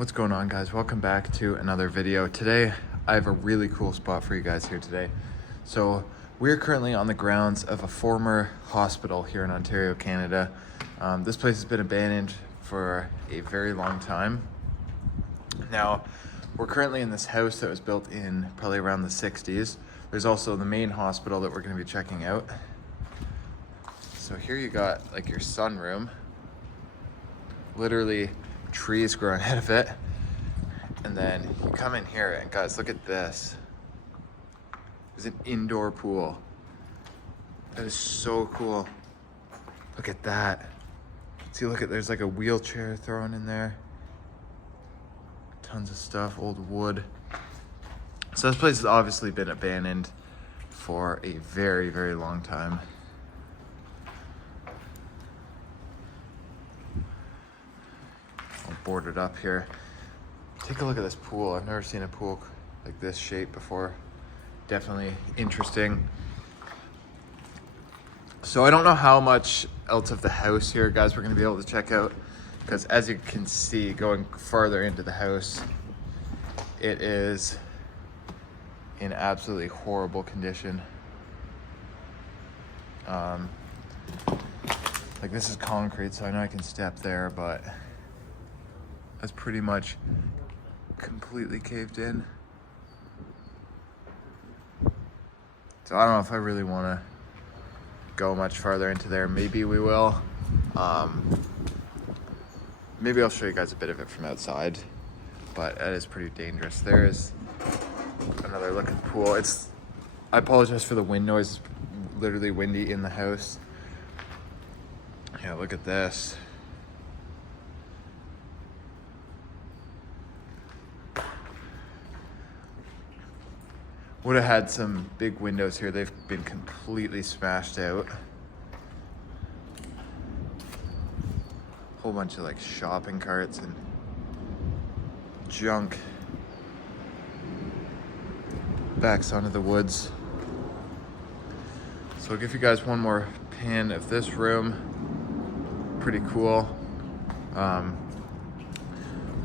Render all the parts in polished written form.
What's going on, guys? Welcome back to another video. Today I have a really cool spot for you guys here today. So we're currently on the grounds of a former hospital here in Ontario, Canada. This place has been abandoned for a very long time. Now we're currently in this house that was built in probably around the 60s. There's also the main hospital that we're going to be checking out. So here you got like your sunroom, literally trees growing out of it. And then you come in here and guys, look at this. There's an indoor pool. That is so cool. Look at that. See, look at, there's like a wheelchair thrown in there. Tons of stuff, old wood. So this place has obviously been abandoned for a very, very long time. Boarded up here. Take a look at this pool. I've never seen a pool like this shape before. Definitely interesting. So I don't know how much else of the house here, guys, we're going to be able to check out, because as you can see, going farther into the house, it is in absolutely horrible condition. Like, this is concrete, so I know I can step there, but that's pretty much completely caved in. So I don't know if I really want to go much farther into there. Maybe we will. Maybe I'll show you guys a bit of it from outside, but that is pretty dangerous. There's another look at the pool. I apologize for the wind noise. It's literally windy in the house. Yeah, look at this. Would have had some big windows here. They've been completely smashed out. Whole bunch of like shopping carts and junk. Backs onto the woods. So I'll give you guys one more pan of this room. Pretty cool.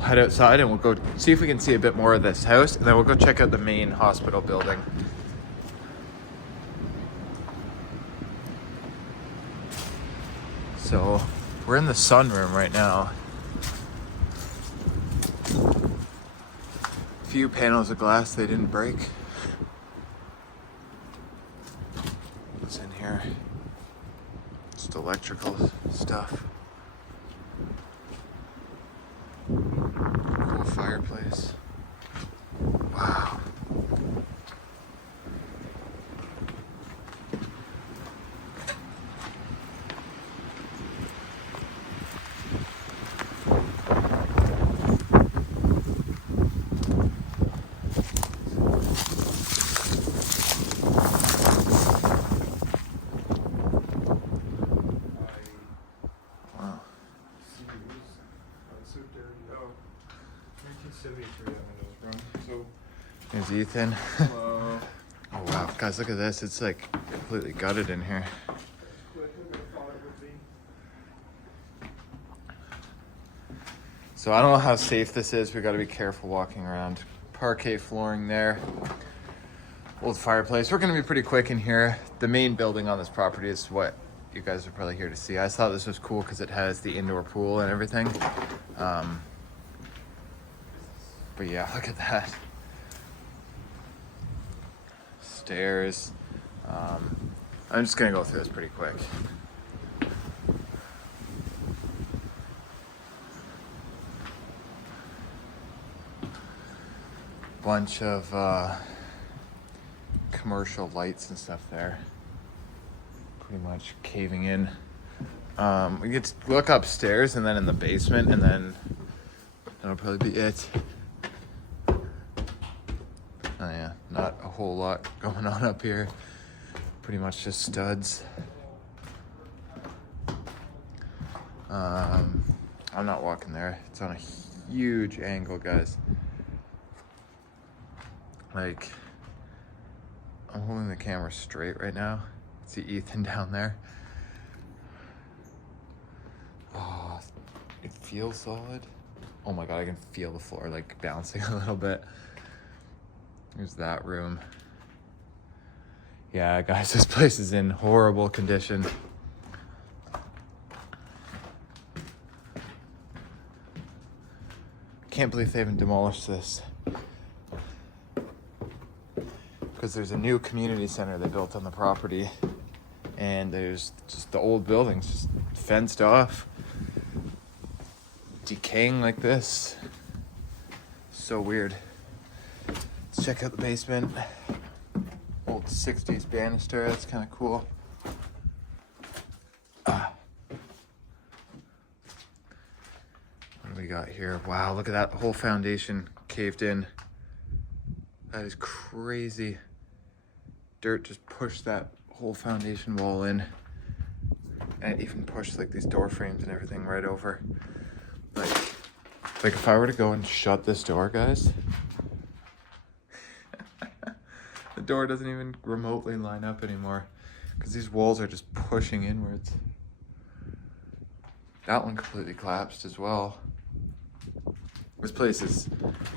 Head outside and we'll go see if we can see a bit more of this house, and then we'll go check out the main hospital building. So we're in the sunroom right now. A few panels of glass they didn't break. What's in here? Just electrical stuff. Cool fireplace. Wow. There's Ethan. Hello. Oh wow, guys, look at this. It's like completely gutted in here. So I don't know how safe this is. We got to be careful walking around. Parquet flooring there. Old fireplace. We're going to be pretty quick in here. The main building on this property is what you guys are probably here to see. I thought this was cool because it has the indoor pool and everything. But yeah, look at that. Stairs. I'm just gonna go through this pretty quick. Bunch of commercial lights and stuff there. Pretty much caving in. We get to look upstairs and then in the basement, and then that'll probably be it. Oh yeah, not a whole lot going on up here. Pretty much just studs. I'm not walking there. It's on a huge angle, guys. Like, I'm holding the camera straight right now. See Ethan down there. Oh, it feels solid. Oh my God, I can feel the floor like bouncing a little bit. There's that room. Yeah, guys, this place is in horrible condition. Can't believe they haven't demolished this. Because there's a new community center they built on the property, and there's just the old buildings just fenced off, decaying like this. So weird. Let's check out the basement. Old 60s banister, that's kind of cool. What do we got here? Wow, look at that whole foundation caved in. That is crazy. Dirt just pushed that whole foundation wall in. And it even pushed like these door frames and everything right over. Like if I were to go and shut this door, guys, the door doesn't even remotely line up anymore because these walls are just pushing inwards. That one completely collapsed as well. This place is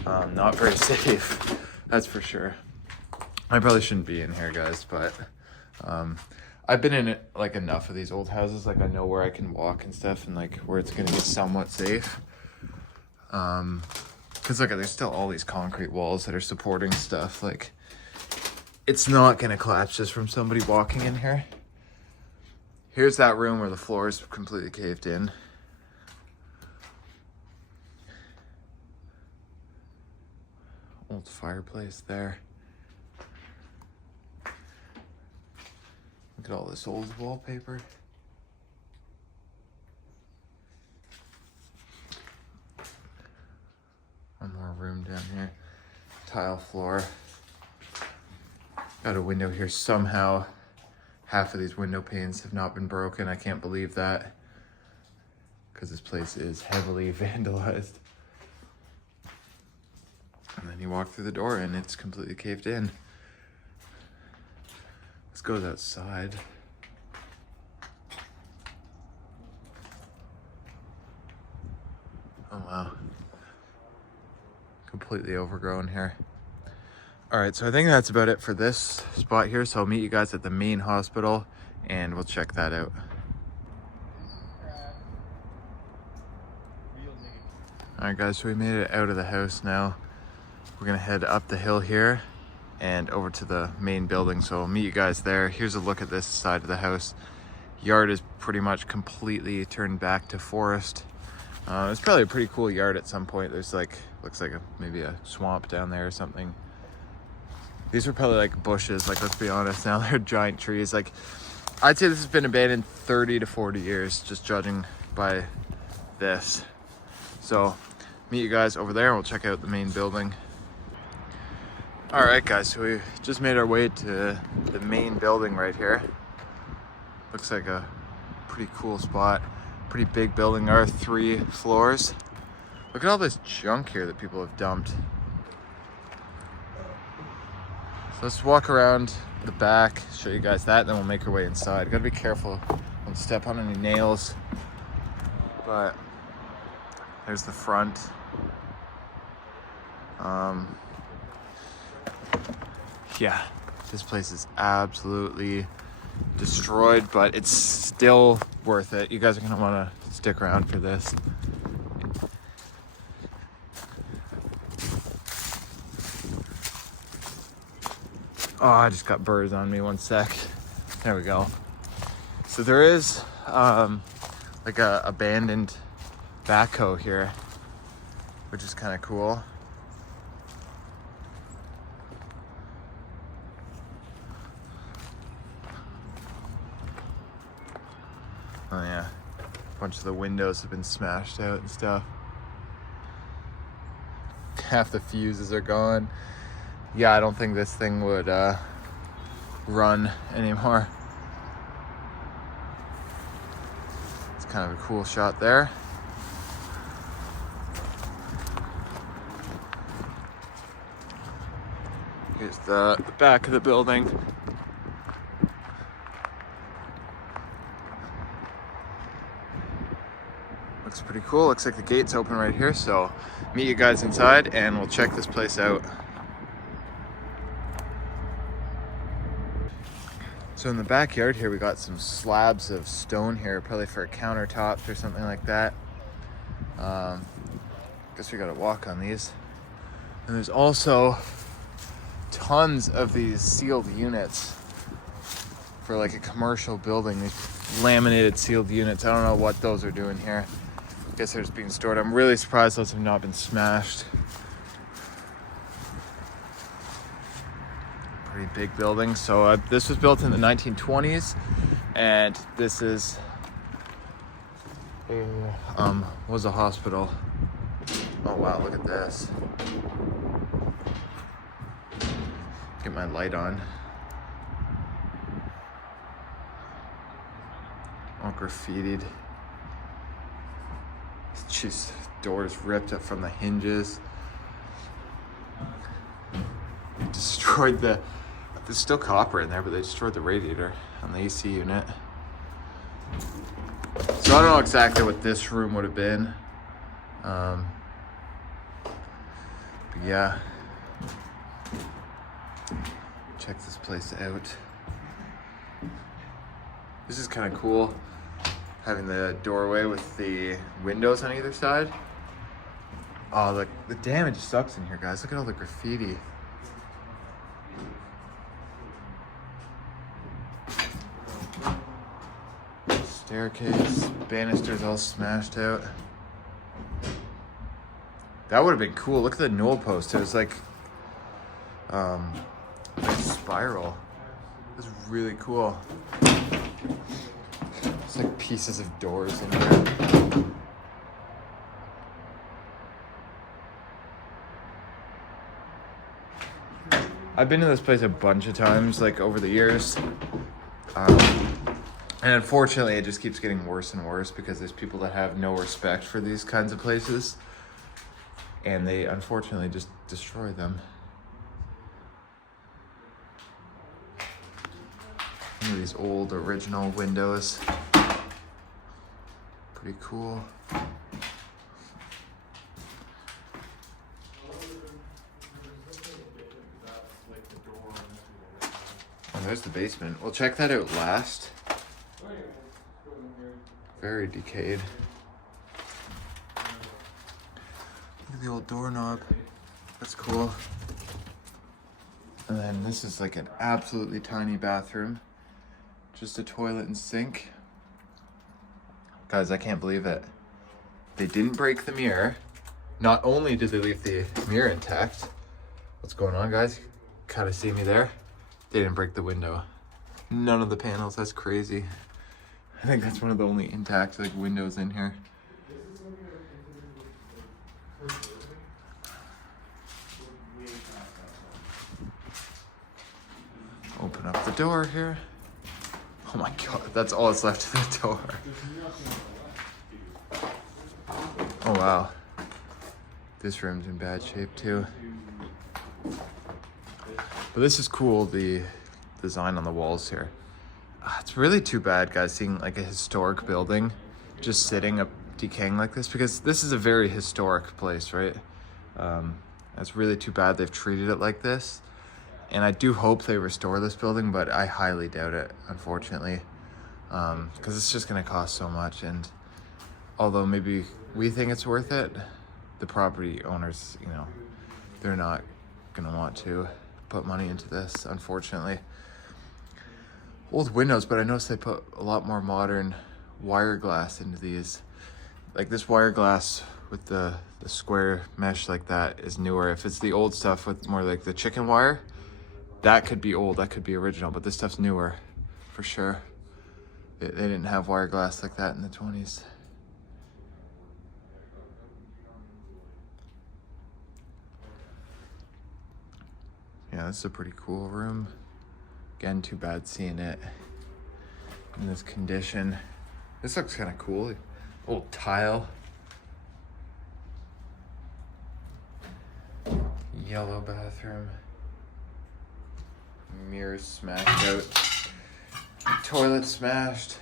not very safe, that's for sure. I probably shouldn't be in here, guys, but I've been in it like enough of these old houses. Like I know where I can walk and stuff, and like where it's gonna be somewhat safe. Cause look, there's still all these concrete walls that are supporting stuff. Like it's not gonna collapse just from somebody walking in here. Here's that room where the floor is completely caved in. Old fireplace there. Look at all this old wallpaper. One more room down here. Tile floor. Got a window here. Somehow half of these window panes have not been broken. I can't believe that, because this place is heavily vandalized. And then you walk through the door and it's completely caved in. Let's go outside. Oh wow. Completely overgrown here. All right, so I think that's about it for this spot here. So I'll meet you guys at the main hospital and we'll check that out. All right guys, so we made it out of the house now. We're gonna head up the hill here and over to the main building. So I'll meet you guys there. Here's a look at this side of the house. Yard is pretty much completely turned back to forest. It's probably a pretty cool yard at some point. There's like, looks like maybe a swamp down there or something. These were probably like bushes, like let's be honest, now they're giant trees. Like I'd say this has been abandoned 30 to 40 years, just judging by this. So meet you guys over there and we'll check out the main building. All right guys, so we just made our way to the main building right here. Looks like a pretty cool spot. Pretty big building. There are 3 floors. Look at all this junk here that people have dumped. So let's walk around the back, show you guys that, then we'll make our way inside. Gotta be careful, don't step on any nails. But there's the front. Yeah, this place is absolutely destroyed, but it's still worth it. You guys are gonna wanna stick around for this. Oh, I just got birds on me, 1 sec. There we go. So there is like a abandoned backhoe here, which is kind of cool. Oh yeah, a bunch of the windows have been smashed out and stuff. Half the fuses are gone. Yeah, I don't think this thing would run anymore. It's kind of a cool shot there. Here's the back of the building. Looks pretty cool. Looks like the gate's open right here, so meet you guys inside and we'll check this place out. So in the backyard here, we got some slabs of stone here, probably for countertops or something like that. Guess we gotta walk on these. And there's also tons of these sealed units for like a commercial building. These laminated sealed units. I don't know what those are doing here. I guess they're just being stored. I'm really surprised those have not been smashed. Pretty big building. So this was built in the 1920s, and this is was a hospital. Oh wow, look at this. Get my light on. All graffitied. Jeez, doors ripped up from the hinges. Destroyed the, there's still copper in there, but they destroyed the radiator on the AC unit. So I don't know exactly what this room would have been. But yeah. Check this place out. This is kind of cool, having the doorway with the windows on either side. Oh, the damage sucks in here, guys. Look at all the graffiti. Staircase, banisters all smashed out. That would have been cool. Look at the newel post. It was like a spiral. It was really cool. It's like pieces of doors in here. I've been to this place a bunch of times, like over the years. And unfortunately, it just keeps getting worse and worse because there's people that have no respect for these kinds of places. And they unfortunately just destroy them. Some of these old original windows. Pretty cool. Oh, there's the basement. We'll check that out last. Very decayed. Look at the old doorknob. That's cool. And then this is like an absolutely tiny bathroom. Just a toilet and sink. Guys, I can't believe it. They didn't break the mirror. Not only did they leave the mirror intact. What's going on, guys? Kind of see me there? They didn't break the window. None of the panels. That's crazy. I think that's one of the only intact like windows in here. Open up the door here. Oh my god, that's all that's left of the door. Oh wow. This room's in bad shape too. But this is cool, the design on the walls here. It's really too bad, guys, seeing like a historic building just sitting up decaying like this, because this is a very historic place, right? It's really too bad they've treated it like this. And I do hope they restore this building, but I highly doubt it, unfortunately, because it's just going to cost so much. And although maybe we think it's worth it, the property owners, you know, they're not going to want to put money into this, unfortunately. Old windows, but I noticed they put a lot more modern wire glass into these. Like this wire glass with the square mesh like that is newer. If it's the old stuff with more like the chicken wire, that could be old, that could be original, but this stuff's newer for sure. They didn't have wire glass like that in the 20s. Yeah, this is a pretty cool room. Again, too bad seeing it in this condition. This looks kind of cool. Old tile. Yellow bathroom. Mirrors smashed out. Toilet smashed.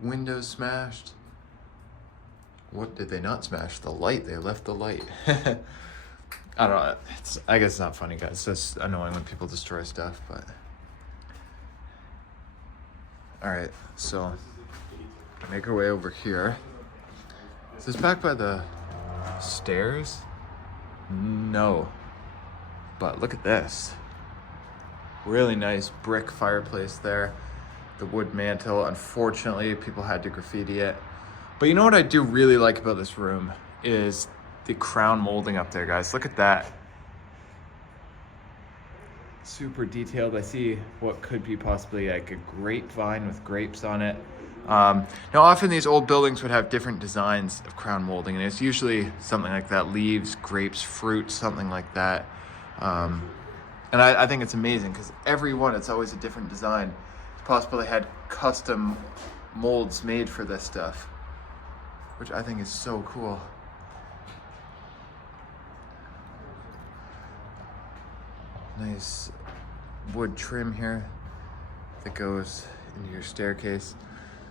Windows smashed. What did they not smash? The light. They left the light. I don't know. I guess it's not funny, guys. It's just annoying when people destroy stuff, but... Alright, so... make our way over here. Is this back by the stairs? No. But look at this. Really nice brick fireplace there. The wood mantle. Unfortunately, people had to graffiti it. But you know what I do really like about this room is the crown molding up there, guys. Look at that. Super detailed. I see what could be possibly like a grapevine with grapes on it. Now, often these old buildings would have different designs of crown molding, and it's usually something like that: leaves, grapes, fruit, something like that. And I think it's amazing because every one, it's always a different design. It's possible they had custom molds made for this stuff, which I think is so cool. Nice wood trim here that goes into your staircase.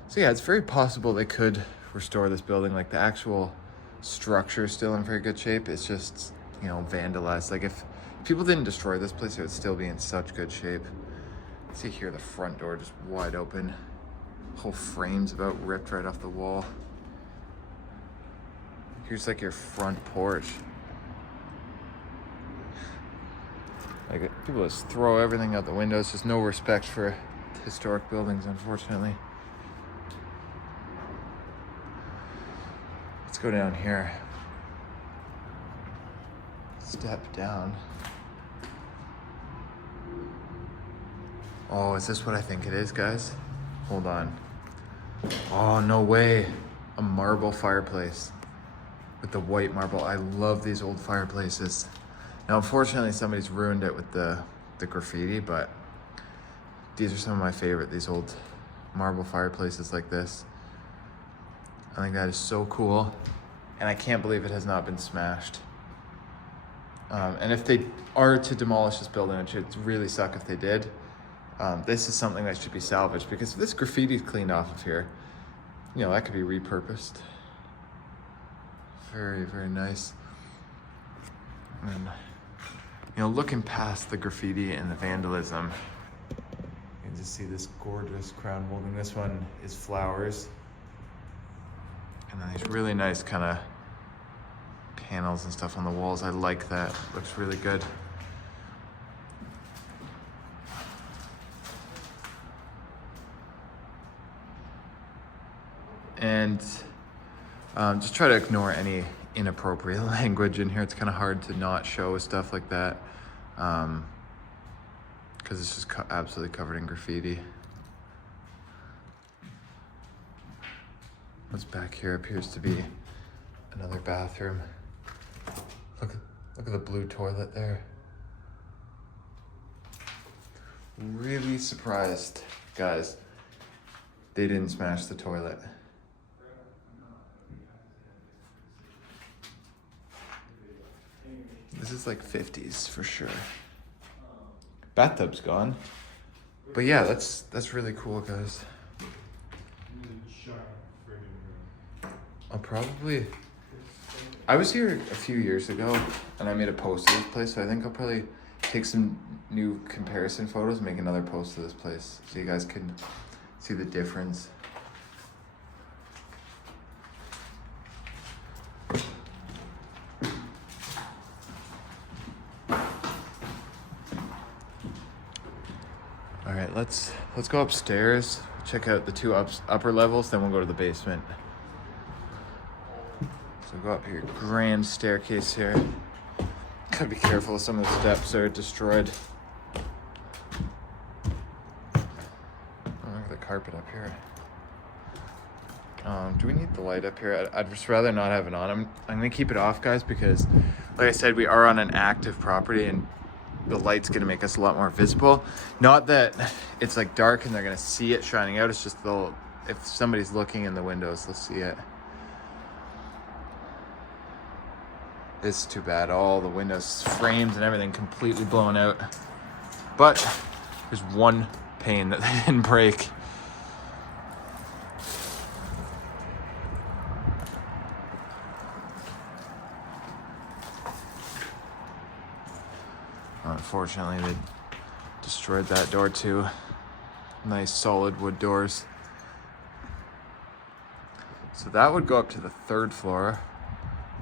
So yeah, it's very possible they could restore this building. Like, the actual structure is still in very good shape. It's just, you know, vandalized. Like, if people didn't destroy this place, it would still be in such good shape. See here, the front door just wide open. Whole frame's about ripped right off the wall. Here's like your front porch. Like, people just throw everything out the windows. Just no respect for historic buildings, unfortunately. Let's go down here. Step down. Oh, is this what I think it is, guys? Hold on. Oh, no way. A marble fireplace with the white marble. I love these old fireplaces. Now, unfortunately, somebody's ruined it with the graffiti, but these are some of my favorite, these old marble fireplaces like this. I think that is so cool, and I can't believe it has not been smashed. And if they are to demolish this building, it should really suck if they did. This is something that should be salvaged, because if this graffiti is cleaned off of here, you know, that could be repurposed. Very, very nice. And, you know, looking past the graffiti and the vandalism, you can just see this gorgeous crown molding. This one is flowers. And then these really nice kind of panels and stuff on the walls. I like that. Looks really good. And just try to ignore any inappropriate language in here. It's kind of hard to not show stuff like that because it's just absolutely covered in graffiti. What's back here appears to be another bathroom. Look at the blue toilet there. Really surprised, guys, they didn't smash the toilet. This is like 50s for sure. Bathtub's gone. But yeah, that's really cool, guys. I was here a few years ago and I made a post of this place, so I think I'll probably take some new comparison photos and make another post of this place so you guys can see the difference. All right, let's go upstairs, check out the two upper levels, then we'll go to the basement. So go up here, grand staircase here. Gotta be careful, some of the steps are destroyed. Oh, look at the carpet up here. Do we need the light up here? I'd just rather not have it on. I'm gonna keep it off, guys, because like I said, we are on an active property and the light's gonna make us a lot more visible. Not that it's like dark and they're gonna see it shining out, it's just if somebody's looking in the windows, they'll see it. It's too bad. All the windows, frames and everything completely blown out. But there's one pane that they didn't break. Unfortunately, they destroyed that door too. Nice solid wood doors. So that would go up to the 3rd floor.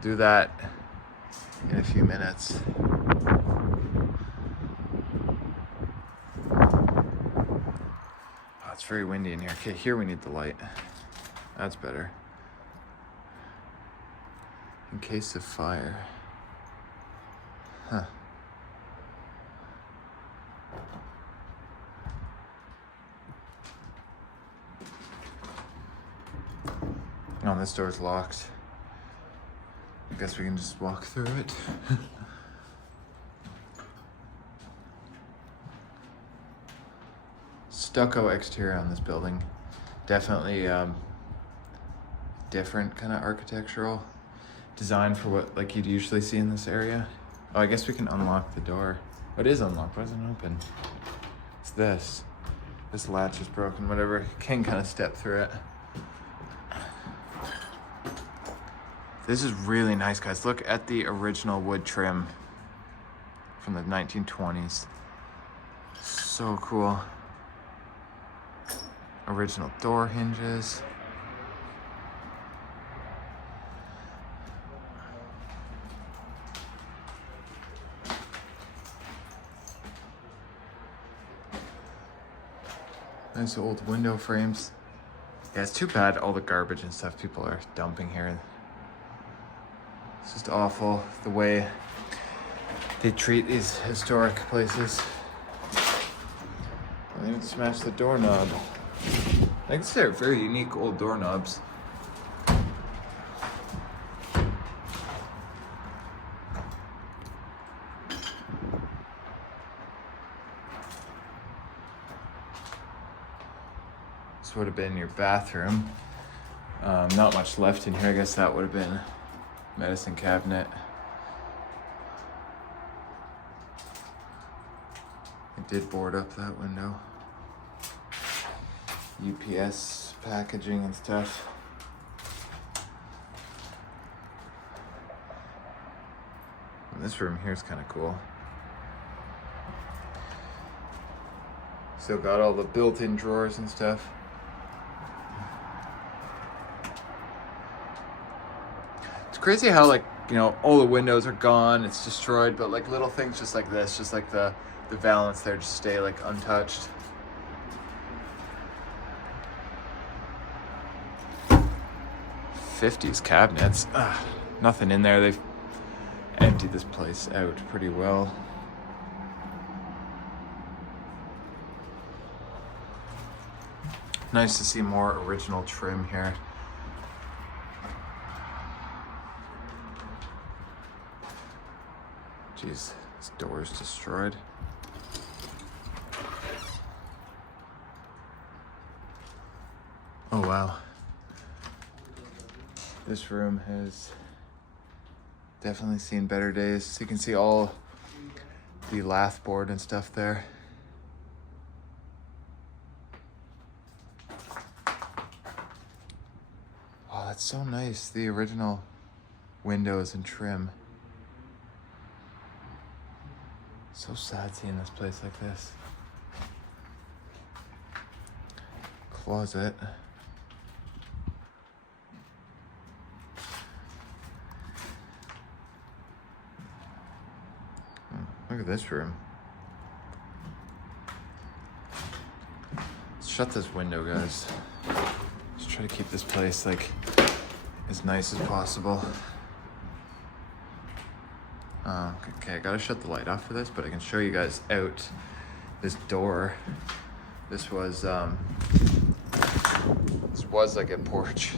Do that in a few minutes. Oh, it's very windy in here. Okay, here we need the light. That's better. In case of fire. Huh. Oh, this door's locked. I guess we can just walk through it. Stucco exterior on this building. Definitely different kind of architectural design for what like you'd usually see in this area. Oh, I guess we can unlock the door. Oh, it is unlocked. Why isn't it open? It's this. This latch is broken. Whatever. You can kind of step through it. This is really nice, guys. Look at the original wood trim from the 1920s. So cool. Original door hinges. Nice old window frames. Yeah, it's too bad all the garbage and stuff people are dumping here. It's just awful the way they treat these historic places. They even smashed the doorknob. I think they're very unique old doorknobs. This would have been your bathroom. Not much left in here. I guess that would have been medicine cabinet. It did board up that window. UPS packaging and stuff. And this room here is kind of cool. Still got all the built-in drawers and stuff. It's crazy how, like, you know, all the windows are gone, it's destroyed, but like little things just like this, just like the valance there, just stay like untouched. '50s cabinets. Nothing in there. They've emptied this place out pretty well. Nice to see more original trim here. Jeez, this door is destroyed. Oh wow. This room has definitely seen better days. So you can see all the lath board and stuff there. Oh, that's so nice. The original windows and trim. So sad seeing this place like this. Closet. Look at this room. Let's shut this window, guys. Let's try to keep this place like as nice as possible. Okay, I gotta shut the light off for this, but I can show you guys out this door. This was like a porch.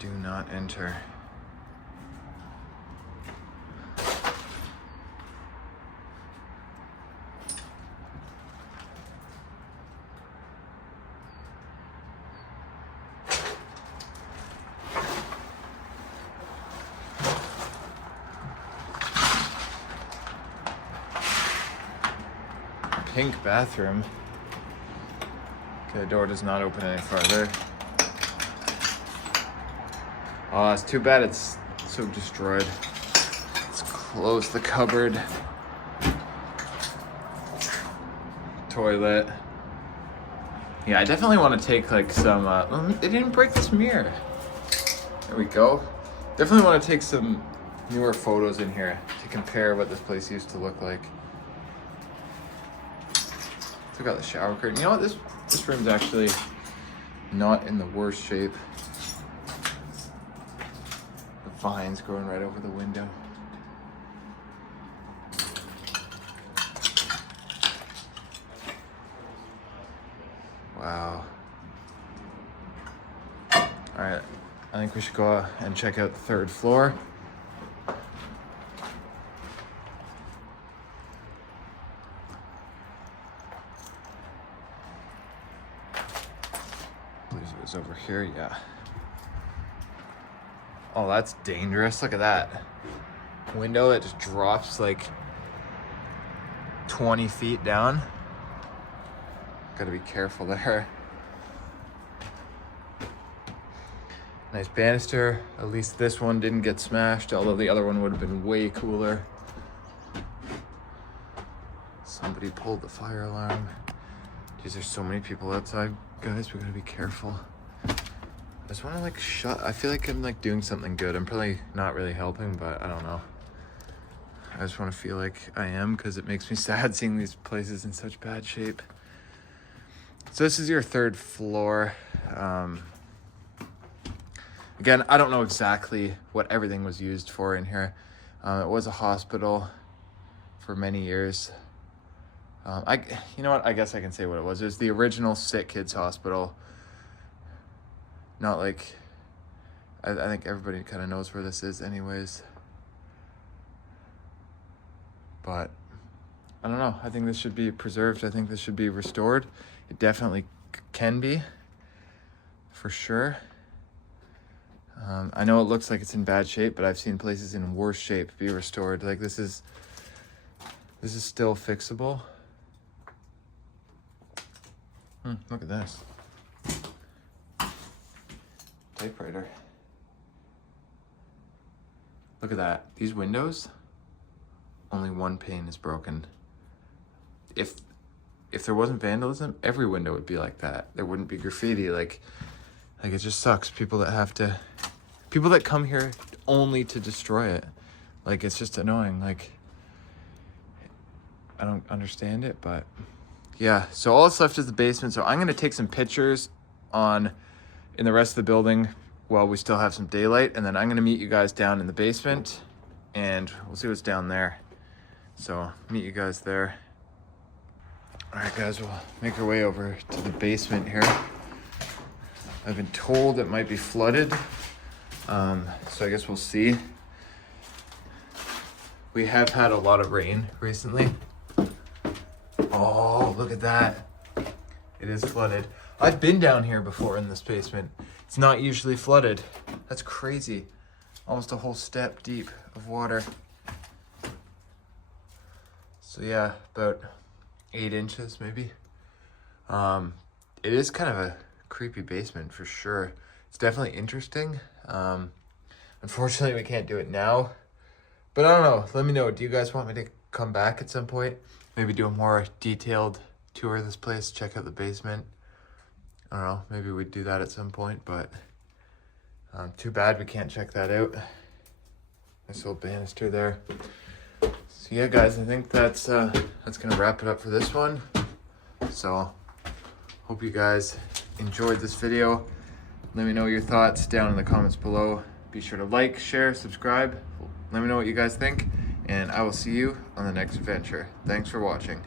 Do not enter. pink bathroom. Okay, the door does not open any farther. Oh, it's too bad it's so destroyed. Let's close the cupboard. Toilet. Yeah, I definitely want to take like some, they didn't break this mirror. There we go. Definitely want to take some newer photos in here to compare what this place used to look like. Took out the shower curtain. You know what, this room's actually not in the worst shape. The vines growing right over the window. Wow. All right, I think we should go and check out the third floor. I believe it was over here, yeah. Oh, that's dangerous. Look at that. Window that just drops like 20 feet down. Gotta be careful there. Nice banister. At least this one didn't get smashed, although the other one would have been way cooler. Somebody pulled the fire alarm. Geez, there's so many people outside, guys. We gotta be careful. I just wanna like I feel like I'm like doing something good. I'm probably not really helping, but I don't know. I just wanna feel like I am, because it makes me sad seeing these places in such bad shape. So this is your third floor. Again, I don't know exactly what everything was used for in here. It was a hospital for many years. You know what? I guess I can say what it was. It was the original Sick Kids Hospital. Not like, I think everybody kind of knows where this is anyways. But I don't know. I think this should be preserved. I think this should be restored. It definitely can be, for sure. I know it looks like it's in bad shape, but I've seen places in worse shape be restored. Like this is still fixable. Look at this. Typewriter. Look at that. These windows, only one pane is broken. If there wasn't vandalism, every window would be like that. There wouldn't be graffiti. Like it just sucks. People that come here only to destroy it. Like, it's just annoying. Like, I don't understand it, but yeah. So all that's left is the basement. So I'm gonna take some pictures in the rest of the building while we still have some daylight, and then I'm gonna meet you guys down in the basement, and we'll see what's down there. So meet you guys there. All right, guys, we'll make our way over to the basement here. I've been told it might be flooded, so I guess we'll see. We have had a lot of rain recently. Oh, look at that. It is flooded. I've been down here before in this basement. It's not usually flooded. That's crazy. Almost a whole step deep of water. So yeah, about 8 inches maybe. It is kind of a creepy basement for sure. It's definitely interesting. Unfortunately, we can't do it now. But I don't know. Let me know. Do you guys want me to come back at some point? Maybe do a more detailed tour of this place, check out the basement. I don't know. Maybe we'd do that at some point, but too bad we can't check that out. Nice little banister there. So yeah, guys, I think that's gonna wrap it up for this one. So hope you guys enjoyed this video. Let me know your thoughts down in the comments below. Be sure to like, share, subscribe. Let me know what you guys think, and I will see you on the next adventure. Thanks for watching.